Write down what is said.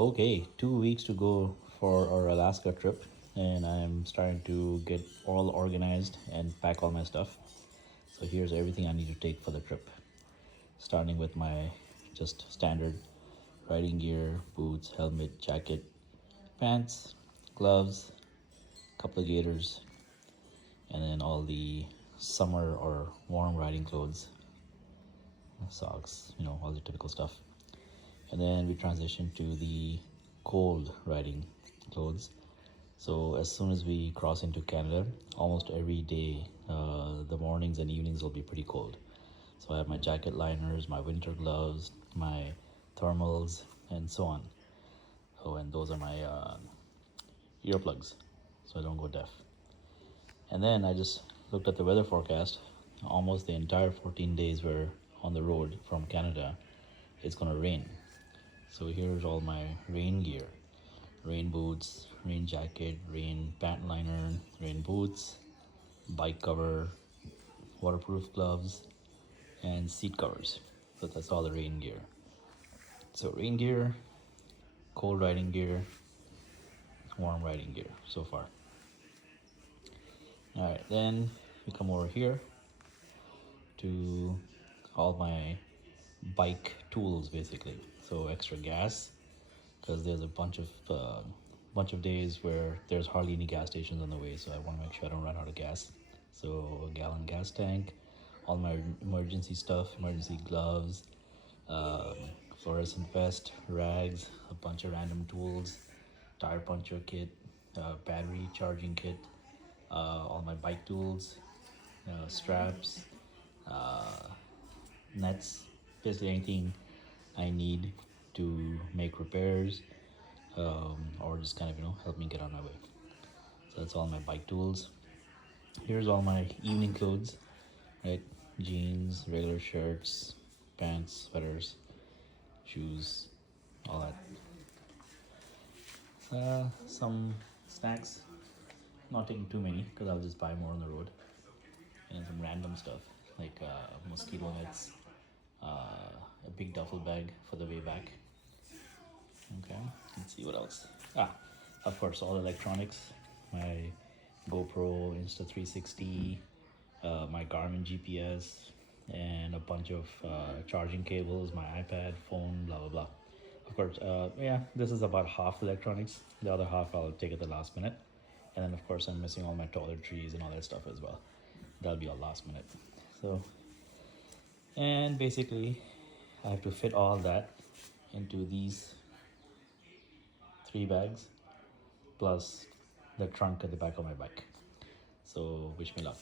Okay, 2 weeks to go for our Alaska trip, and I'm starting to get all organized and pack all my stuff. So here's everything I need to take for the trip, starting with my just standard riding gear, boots, helmet, jacket, pants, gloves, couple of gaiters, and then all the summer or warm riding clothes, socks, all the typical stuff. And then we transition to the cold riding clothes. So as soon as we cross into Canada, almost every day, the mornings and evenings will be pretty cold. So I have my jacket liners, my winter gloves, my thermals, and so on. Oh, and those are my earplugs, so I don't go deaf. And then I just looked at the weather forecast. Almost the entire 14 days we're on the road from Canada, it's gonna rain. So here's all my rain gear: rain boots, rain jacket, rain pant liner, rain boots, bike cover, waterproof gloves, and seat covers. So that's all the rain gear. So rain gear, cold riding gear, warm riding gear so far. All right, then we come over here to all my bike tools basically. So extra gas, because there's a bunch of days where there's hardly any gas stations on the way, so I want to make sure I don't run out of gas. So a gallon gas tank, all my emergency stuff, emergency gloves, um, fluorescent vest, rags, a bunch of random tools, tire puncture kit, battery charging kit, all my bike tools, straps, uh, nets, basically anything I need to make repairs, or just kind of help me get on my way. So that's all my bike tools. Here's all my evening clothes, right? Jeans, regular shirts, pants, sweaters, shoes, all that. Some snacks, not taking too many because I'll just buy more on the road, and some random stuff like mosquito nets, a big duffel bag for the way back. Okay, let's see what else. Of course, all electronics, my GoPro Insta360, my Garmin GPS, and a bunch of charging cables, my iPad, phone, blah blah blah. Of course, yeah, this is about half electronics. The other half I'll take at the last minute. And then, of course, I'm missing all my toiletries and all that stuff as well. That'll be all last minute. So, and basically, I have to fit all that into these 3 bags plus the trunk at the back of my bike. So, wish me luck.